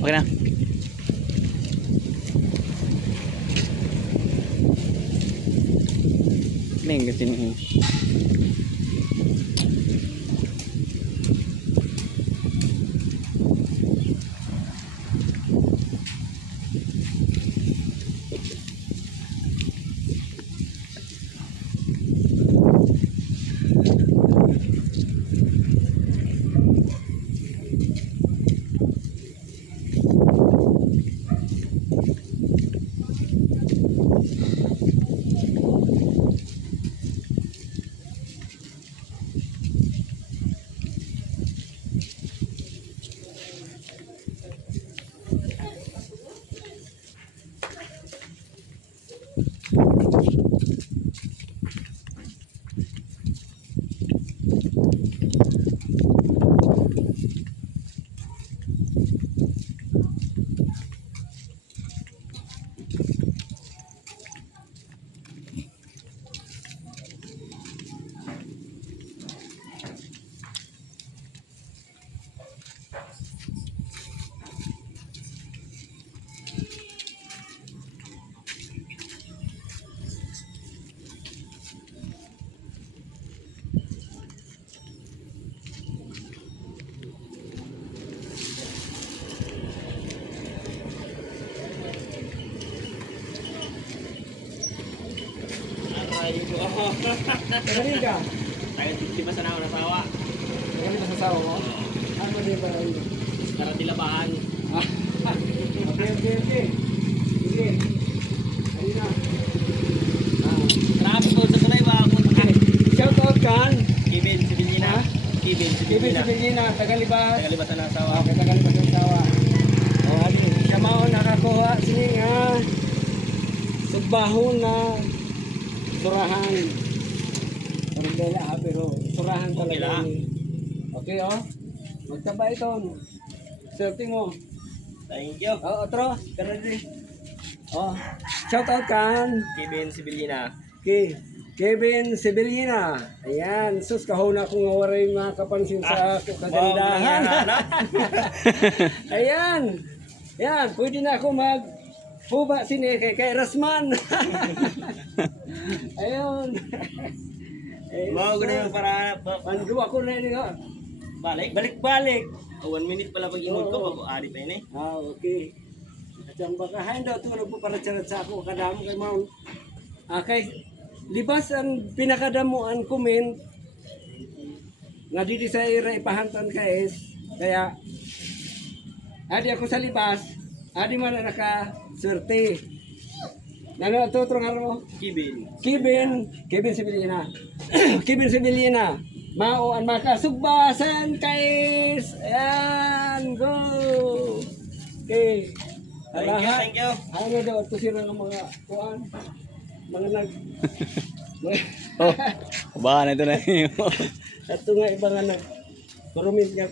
Okay na. Ning kasi ni. Kagaling ka? Di ba sana ako nasawa? Kagaling ka sa sawa mo? Ano din ba yun? Para tilabahan. Okay, okay, okay. Sige. Ayun na. Ah. Trap ko sa kulay ba ako? Shout out kan. Kibin, Sibilina. Ibig Sibilina. sabihin na, tagalibas. Tagalibatan na asawa. Okay, tagalibas ang sawa. O, adi. Siya mao nakakuha sini nga. Sugbahon na surahan. Parang dala ha, pero surahan Okay talaga. ni. Okay, oh. Magtaba ito. Swerte mo. Thank you. Oh, otro. Tara din. Oh. Shout out kan. Kibin, Sibilina. Kay Kevin Severina. Ayan. Sus, kahuna akong ngawaray mga kapansin sa kagandahan. Ayan. Ayan. Pwede na ako mag Puba sini kay, kay Rasman. Eh, Mau ko na yung para pa- pa- Ano ako na ini nga. balik. Balik-balik. Oh, one minute pala pag imod ko, bago ari pa yun eh. Ah, okay. At ang bakahan daw ito, nagpaparacharat sa ako, kadamo kay Mount. Ah, kay, libas ang pinakadamuan comment, nga dito sa ira ipahantan ka is, kaya, adi ako sa libas, adi man na naka swerte. Nano ito, trong araw? Kibin. Kevin, Kevin Sibilina. Kevin Sibilina. Mao ang makasugbasan kais. Ayan, go. Okay. Thank you, thank you. Ano daw, ito sila ng mga kuan. Mga nag... Oh, baka na ito na yun. Ito nga iba nga nag... Kurumis nga